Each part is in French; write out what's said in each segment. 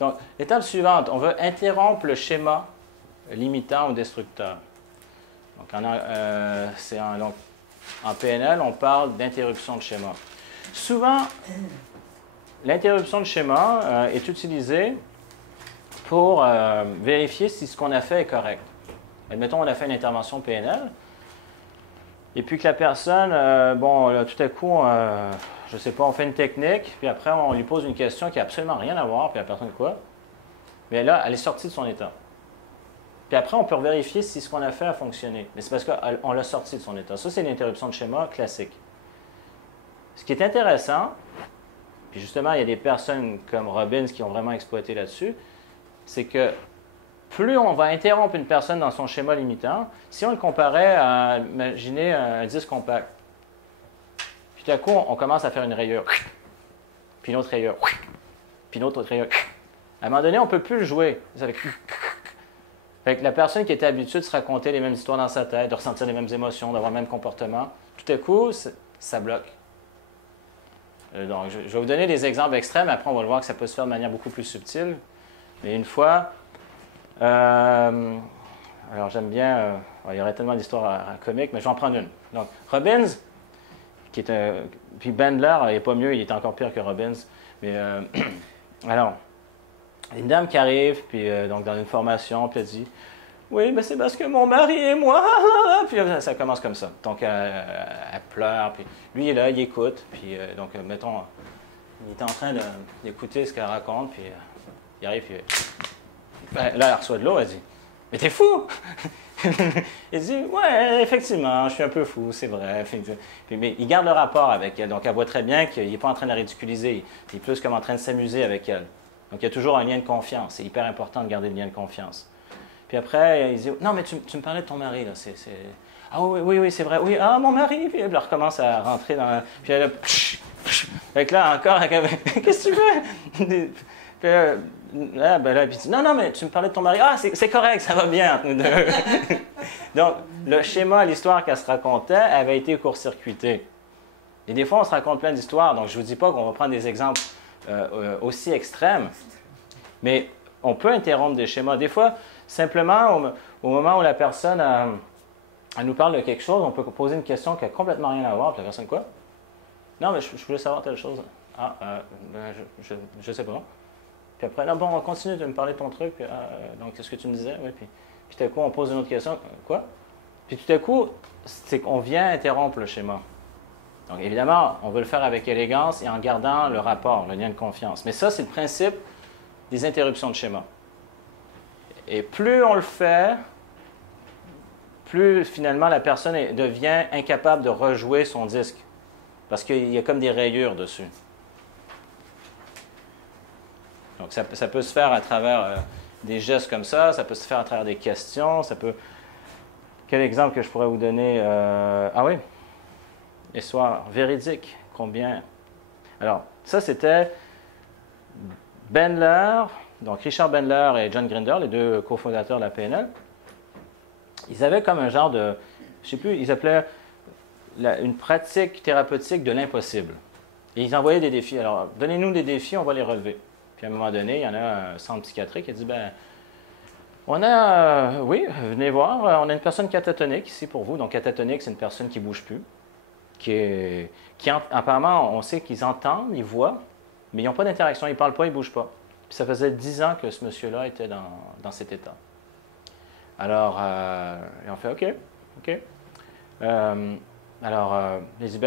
Donc, l'étape suivante, on veut interrompre le schéma limitant ou destructeur. Donc, en PNL, on parle d'interruption de schéma. Souvent, l'interruption de schéma est utilisée pour vérifier si ce qu'on a fait est correct. Admettons, on a fait une intervention PNL, et puis que la personne, tout à coup, je ne sais pas, on fait une technique, puis après, on lui pose une question qui n'a absolument rien à voir, puis la personne, quoi? Mais là, elle est sortie de son état. Puis après, on peut vérifier si ce qu'on a fait a fonctionné. Mais c'est parce qu'on l'a sorti de son état. Ça, c'est l'interruption de schéma classique. Ce qui est intéressant, puis justement, il y a des personnes comme Robbins qui ont vraiment exploité là-dessus, c'est que plus on va interrompre une personne dans son schéma limitant, si on le comparait à, imaginez, un disque compact, puis tout à coup, on commence à faire une rayure, puis une autre rayure, puis une autre rayure. À un moment donné, on ne peut plus le jouer. Fait que la personne qui était habituée de se raconter les mêmes histoires dans sa tête, de ressentir les mêmes émotions, d'avoir le même comportement, tout à coup, ça bloque. Donc, je vais vous donner des exemples extrêmes, après on va le voir que ça peut se faire de manière beaucoup plus subtile. Mais une fois, alors j'aime bien, il y aurait tellement d'histoires comiques, mais je vais en prendre une. Donc, Robbins, qui est puis Bandler, il n'est pas mieux, il est encore pire que Robbins. Mais alors, une dame qui arrive, puis donc dans une formation, puis elle dit oui, mais c'est parce que mon mari et moi. Puis ça commence comme ça. Donc, elle pleure. Puis lui, il est là, il écoute. Puis, donc, mettons, il est en train d'écouter ce qu'elle raconte. Puis, il arrive. Puis, là, elle reçoit de l'eau. Elle dit mais t'es fou! Il dit ouais, effectivement, je suis un peu fou, c'est vrai. Puis, mais il garde le rapport avec elle. Donc, elle voit très bien qu'il n'est pas en train de la ridiculiser. Il est plus comme en train de s'amuser avec elle. Donc, il y a toujours un lien de confiance. C'est hyper important de garder le lien de confiance. Puis après, il dit non, mais tu me parlais de ton mari, là. Ah oui, c'est vrai. Oui, ah, mon mari. Puis elle recommence à rentrer dans. Puis elle a. Fait là, encore, qu'est-ce que tu fais? Puis là, il dit non, mais tu me parlais de ton mari. Ah, c'est correct, ça va bien entre nous deux. Donc, le schéma, l'histoire qu'elle se racontait avait été court-circuité. Et des fois, on se raconte plein d'histoires. Donc, je ne vous dis pas qu'on va prendre des exemples aussi extrêmes, mais on peut interrompre des schémas. Des fois, simplement, au moment où la personne elle nous parle de quelque chose, on peut poser une question qui n'a complètement rien à voir. Puis la personne, quoi? Non, mais je voulais savoir telle chose. Ah, je sais pas. Puis après, non, bon, on continue de me parler de ton truc. Puis, donc, qu'est-ce que tu me disais? Oui, puis tout à coup, on pose une autre question. Quoi? Puis tout à coup, c'est qu'on vient interrompre le schéma. Donc, évidemment, on veut le faire avec élégance et en gardant le rapport, le lien de confiance. Mais ça, c'est le principe des interruptions de schéma. Et plus on le fait, plus finalement la personne devient incapable de rejouer son disque. Parce qu'il y a comme des rayures dessus. Donc ça peut se faire à travers des gestes comme ça peut se faire à travers des questions, ça peut... Quel exemple que je pourrais vous donner? Ah oui, histoire véridique, combien... Alors, ça c'était Bandler, donc Richard Bandler et John Grinder, les deux cofondateurs de la PNL. Ils avaient comme un genre de... Je ne sais plus, ils appelaient une pratique thérapeutique de l'impossible. Et ils envoyaient des défis. Alors, donnez-nous des défis, on va les relever. Puis à un moment donné, il y en a un centre psychiatrique qui a dit, oui, venez voir, on a une personne catatonique ici pour vous. Donc, catatonique, c'est une personne qui ne bouge plus, apparemment, on sait qu'ils entendent, ils voient, mais ils n'ont pas d'interaction, ils ne parlent pas, ils ne bougent pas. Puis ça faisait 10 ans que ce monsieur-là était dans cet état. Alors, ils ont fait OK. Il dit,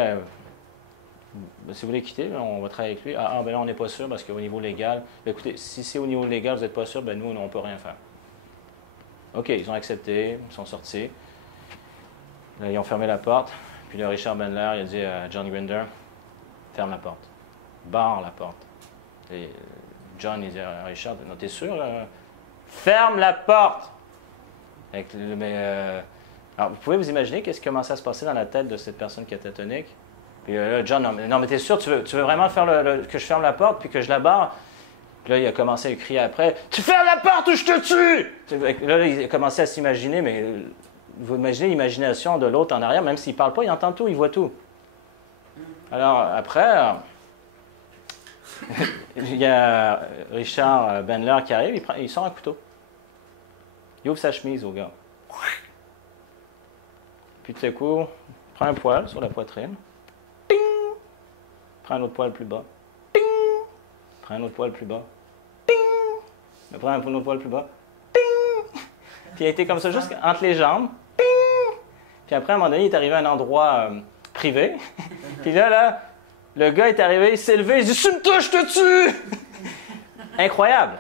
si vous voulez quitter, on va travailler avec lui. Là, on n'est pas sûr parce qu'au niveau légal, écoutez, si c'est au niveau légal, vous n'êtes pas sûr, nous, on ne peut rien faire. OK, ils ont accepté, ils sont sortis. Là, ils ont fermé la porte. Puis là, Richard Bandler, il a dit à John Grinder, ferme la porte. Barre la porte. Et John, il dit à Richard, non, t'es sûr? Ferme la porte! Alors, vous pouvez vous imaginer qu'est-ce qui commençait à se passer dans la tête de cette personne catatonique? Puis là, John, non, mais t'es sûr, tu veux vraiment faire que je ferme la porte puis que je la barre? Puis là, il a commencé à crier après, tu fermes la porte ou je te tue! Là, il a commencé à s'imaginer, mais vous imaginez l'imagination de l'autre en arrière, même s'il ne parle pas, il entend tout, il voit tout. Alors, après, Il y a Richard Bandler qui arrive, il sort un couteau. Il ouvre sa chemise au gars. Puis tout à coup, il prend un poil sur la poitrine. Ting! Prend un autre poil plus bas. Ting! Prend un autre poil plus bas. Ting! Il prend un autre poil plus bas. Ting! Puis il a été comme ça juste entre les jambes. Ting! Puis après, à un moment donné, il est arrivé à un endroit privé. Puis là, le gars est arrivé, il s'est levé, il dit « Si tu me touches, je te tue! » Incroyable!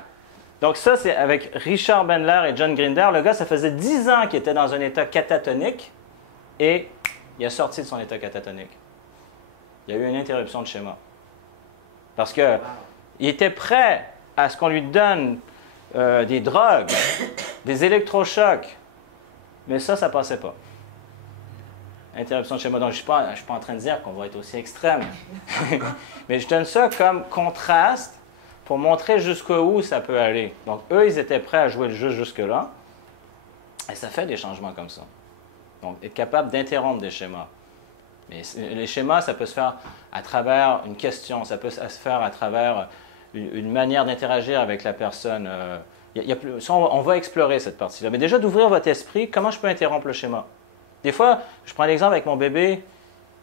Donc ça, c'est avec Richard Bandler et John Grinder. Le gars, ça faisait 10 ans qu'il était dans un état catatonique et il a sorti de son état catatonique. Il y a eu une interruption de schéma. Parce qu'il était prêt à ce qu'on lui donne des drogues, des électrochocs, mais ça ne passait pas. Interruption de schéma. Donc, je ne suis pas en train de dire qu'on va être aussi extrême. Mais je donne ça comme contraste pour montrer jusqu'où ça peut aller. Donc, eux, ils étaient prêts à jouer le jeu jusque-là. Et ça fait des changements comme ça. Donc, être capable d'interrompre des schémas. Mais les schémas, ça peut se faire à travers une question, ça peut se faire à travers une manière d'interagir avec la personne. On va explorer cette partie-là. Mais déjà, d'ouvrir votre esprit, comment je peux interrompre le schéma? Des fois, je prends l'exemple avec mon bébé,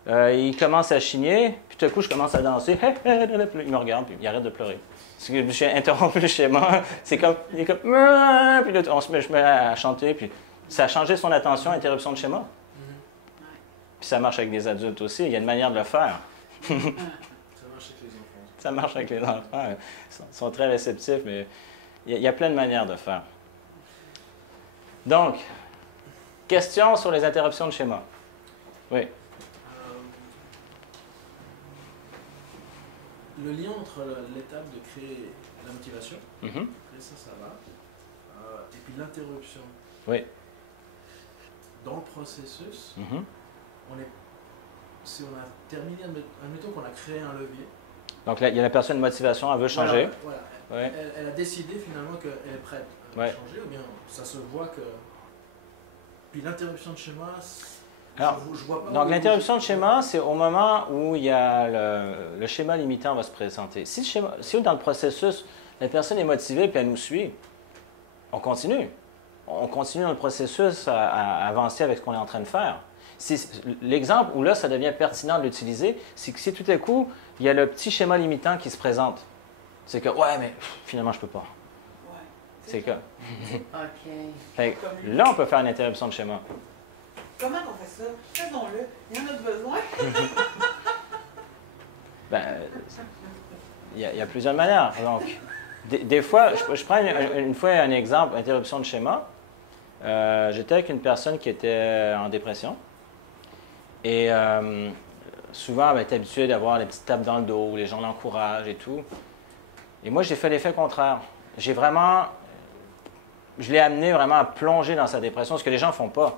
il commence à chigner, puis tout à coup, je commence à danser, il me regarde, puis il arrête de pleurer. Parce que j'ai interrompu le schéma, c'est comme, il est comme, puis là, je me mets à chanter, puis ça a changé son attention, interruption de schéma. Puis ça marche avec des adultes aussi, il y a une manière de le faire. Ça marche avec les enfants. Ça marche avec les enfants, ils sont très réceptifs, mais il y a plein de manières de faire. Donc, question sur les interruptions de schéma. Oui. Le lien entre l'étape de créer la motivation, après ça va, et puis l'interruption. Oui. Dans le processus, si on a terminé, admettons qu'on a créé un levier. Donc là, il y a la personne de motivation, elle veut changer. Voilà. Ouais. Elle a décidé finalement qu'elle est prête à changer, ou bien ça se voit que... Puis l'interruption de schéma, alors, je vois pas. Donc l'interruption de schéma, c'est au moment où il y a le schéma limitant va se présenter. Si dans le processus, la personne est motivée et elle nous suit, on continue. On continue dans le processus à avancer avec ce qu'on est en train de faire. L'exemple où là, ça devient pertinent de l'utiliser, c'est que si tout à coup, il y a le petit schéma limitant qui se présente. C'est que, ouais, mais finalement, je peux pas. Ouais, c'est que. OK. Fait que là, on peut faire une interruption de schéma. Comment on fait ça? Faisons-le. Il y en a besoin. Ben, il y a plusieurs manières. Donc, des fois, je prends une fois un exemple, interruption de schéma. J'étais avec une personne qui était en dépression. Et souvent, elle est habituée d'avoir des petites tapes dans le dos, où les gens l'encouragent et tout. Et moi, j'ai fait l'effet contraire. Je l'ai amené vraiment à plonger dans sa dépression, ce que les gens ne font pas.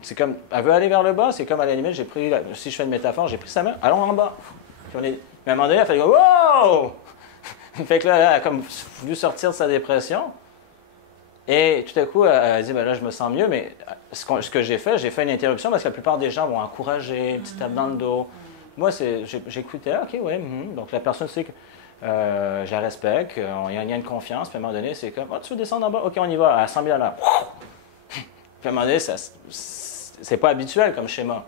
C'est comme, elle veut aller vers le bas, c'est comme à la limite, si je fais une métaphore, j'ai pris sa main, allons en bas. Mais à un moment donné, elle fait wow! Fait que là, elle a comme voulu sortir de sa dépression. Et tout à coup, elle dit, ben là, je me sens mieux, mais ce que j'ai fait une interruption parce que la plupart des gens vont encourager, une petite tape dans le dos. Moi, j'écoutais, OK, oui. Donc la personne sait que je la respecte, il y a un lien de confiance, puis à un moment donné, c'est comme, oh, tu veux descendre en bas? OK, on y va, à 100 000 à l'heure. Puis à un moment donné, c'est pas habituel comme schéma.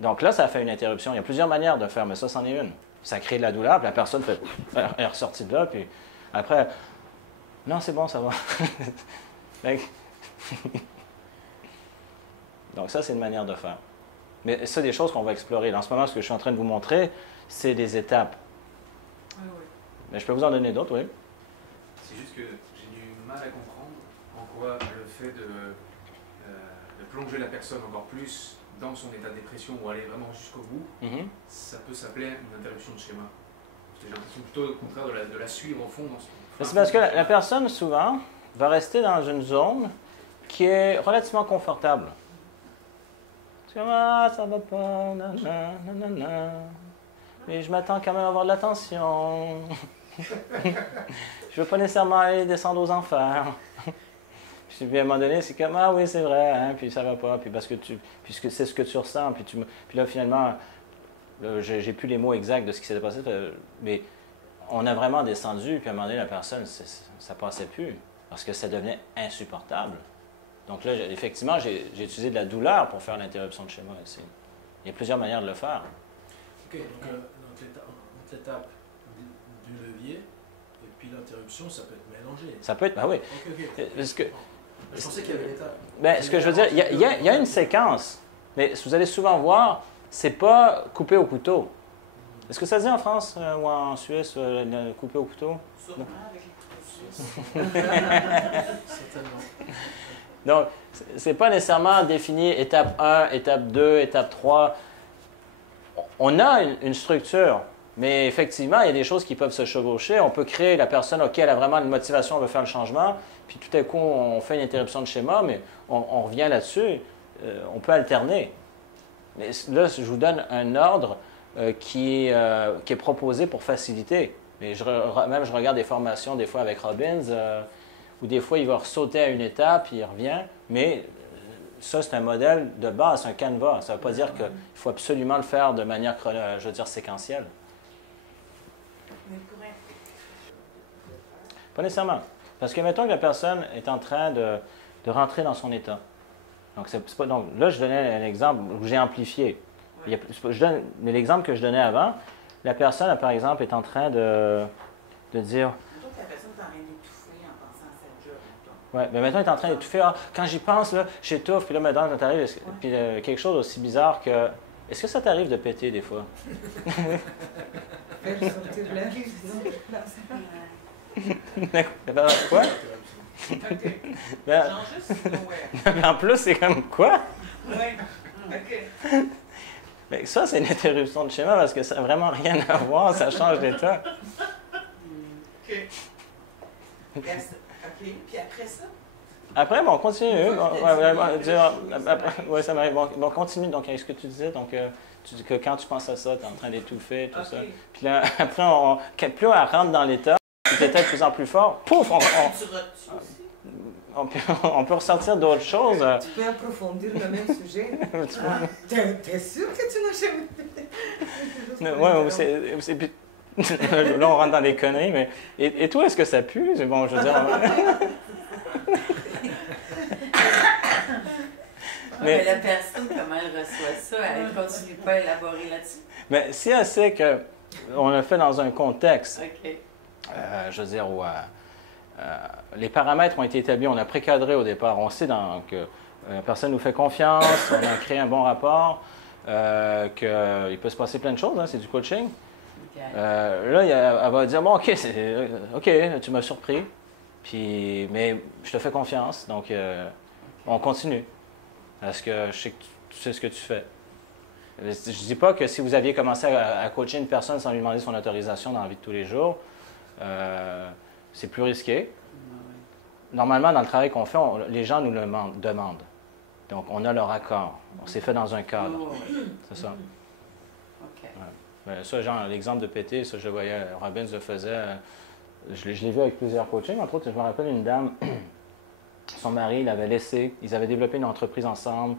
Donc là, ça fait une interruption. Il y a plusieurs manières de faire, mais ça, c'en est une. Ça crée de la douleur, puis la personne est ressortie de là, puis après, non, c'est bon, ça va. Donc ça, c'est une manière de faire. Mais c'est des choses qu'on va explorer. En ce moment, ce que je suis en train de vous montrer, c'est des étapes. Oui, oui. Mais je peux vous en donner d'autres, oui. C'est juste que j'ai du mal à comprendre en quoi le fait de plonger la personne encore plus dans son état de dépression ou aller vraiment jusqu'au bout, ça peut s'appeler une interruption de schéma. J'ai l'impression plutôt au contraire de la suivre au fond dans ce... C'est parce que la personne, souvent, va rester dans une zone qui est relativement confortable. C'est comme, ah, ça va pas, nanana, nanana. Mais je m'attends quand même à avoir de l'attention. Je veux pas nécessairement aller descendre aux enfers. Puis à un moment donné, c'est comme, ah oui, c'est vrai, hein, puis ça va pas, puis puisque c'est ce que tu ressens, puis là, finalement, j'ai plus les mots exacts de ce qui s'était passé, mais on a vraiment descendu, puis à un moment donné, la personne, ça passait plus, parce que ça devenait insupportable. Donc là, effectivement, j'ai utilisé de la douleur pour faire l'interruption de schéma ici. Il y a plusieurs manières de le faire. OK, donc entre l'étape du levier et puis l'interruption, ça peut être mélangé. Ça peut être, ben oui. OK. Parce que, Je pensais qu'il y avait l'étape. ben, ce que je veux dire, il y a une séquence, mais vous allez souvent voir, c'est pas coupé au couteau. Est-ce que ça se dit en France ou en Suisse, coupé au couteau? Sûrement avec les couteaux suisses. Certainement. Donc, c'est pas nécessairement défini étape 1, étape 2, étape 3. On a une structure, mais effectivement, il y a des choses qui peuvent se chevaucher. On peut créer la personne, OK, elle a vraiment une motivation, on veut faire le changement, puis tout à coup, on fait une interruption de schéma, mais on revient là-dessus. On peut alterner. Mais là, je vous donne un ordre qui est proposé pour faciliter. Mais je regarde des formations, des fois avec Robbins, où des fois, il va sauter à une étape, puis il revient. Mais ça, c'est un modèle de base, un canevas. Ça ne veut pas dire qu'il faut absolument le faire de manière, je veux dire, séquentielle. Mais pourrait. Pas nécessairement. Parce que mettons que la personne est en train de rentrer dans son état. Donc, donc là, je donnais un exemple où j'ai amplifié. Je donne l'exemple que je donnais avant. La personne, par exemple, est en train de dire... Mettons que la personne est en train d'étouffer en pensant à sa job. Oui, mais maintenant, elle est en train d'étouffer. Ah, quand j'y pense, là, j'étouffe. Puis là, maintenant, quand t'arrives, puis quelque chose aussi bizarre que... Est-ce que ça t'arrive de péter des fois? Faire sortir l'air. Quoi? OK. Ben, Genre juste nowhere. mais en plus, c'est comme quoi? Oui. OK. Mais ça, c'est une interruption de schéma parce que ça n'a vraiment rien à voir, ça change d'état. OK. OK. Puis après ça? Après, bon, on continue. Oui, ça m'arrive. Bon, on continue. Donc, ce que tu disais, donc, tu dis que quand tu penses à ça, tu es en train d'étouffer, tout ça. Puis là, après, plus on rentre dans l'état, puis l'état est de plus en plus fort, pouf, Tu retiens aussi? on peut ressortir d'autres choses. Tu peux approfondir le même sujet? T'es sûr que tu n'as jamais fait? Oui, là, on rentre dans des conneries, mais... Et toi, est-ce que ça pue? C'est bon, je veux dire... Mais la personne, comment elle reçoit ça? Elle ne continue pas à élaborer là-dessus? Mais si elle sait qu'on le fait dans un contexte, OK. je veux dire, où les paramètres ont été établis, on a précadré au départ, on sait que la personne nous fait confiance, on a créé un bon rapport, qu'il peut se passer plein de choses, hein, c'est du coaching. OK. Là, elle va dire, bon, OK, tu m'as surpris, mais je te fais confiance, donc on continue. Parce que je sais que tu sais ce que tu fais. Je ne dis pas que si vous aviez commencé à coacher une personne sans lui demander son autorisation dans la vie de tous les jours, c'est plus risqué. Normalement, dans le travail qu'on fait, les gens nous le demandent. Donc, on a leur accord. On s'est fait dans un cadre. Oh, oui. C'est ça. OK. Ouais. Ça, genre, l'exemple de péter, ça, je le voyais, Robbins le faisait. Je l'ai vu avec plusieurs coachings. Entre autres, je me rappelle une dame... Son mari l'avait laissé, ils avaient développé une entreprise ensemble,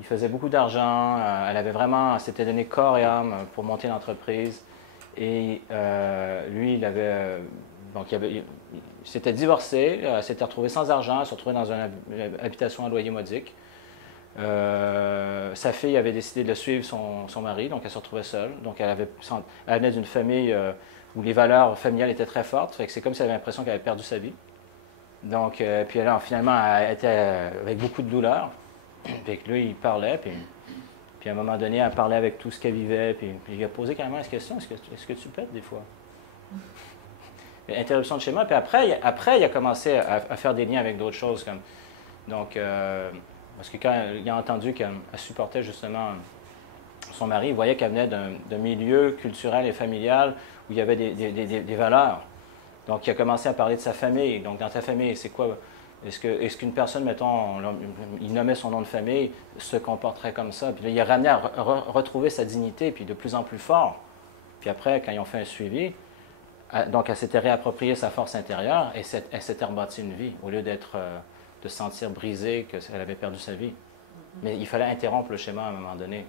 ils faisaient beaucoup d'argent, elle s'était donné corps et âme pour monter l'entreprise. Et lui, il s'était divorcé, s'était retrouvé sans argent, se retrouvait dans une habitation à loyer modique. Sa fille avait décidé de suivre son mari, donc elle se retrouvait seule. Donc elle venait d'une famille où les valeurs familiales étaient très fortes, fait que c'est comme si elle avait l'impression qu'elle avait perdu sa vie. Donc, puis alors, finalement, elle était avec beaucoup de douleur. Puis lui, il parlait, puis à un moment donné, elle parlait avec tout ce qu'elle vivait, puis il a posé carrément la question, est-ce que tu pètes des fois? Interruption de schéma, puis après, il a commencé à faire des liens avec d'autres choses. Donc, parce que quand il a entendu qu'elle supportait justement son mari, il voyait qu'elle venait d'un milieu culturel et familial où il y avait des valeurs. Donc, il a commencé à parler de sa famille. Donc, dans ta famille, c'est quoi? Est-ce qu'une personne, mettons, il nommait son nom de famille, se comporterait comme ça? Puis là, il a ramené à retrouver sa dignité, puis de plus en plus fort. Puis après, quand ils ont fait un suivi, donc elle s'était réappropriée sa force intérieure et elle s'était rebâtie une vie, au lieu de se sentir brisée, qu'elle avait perdu sa vie. Mais il fallait interrompre le schéma à un moment donné.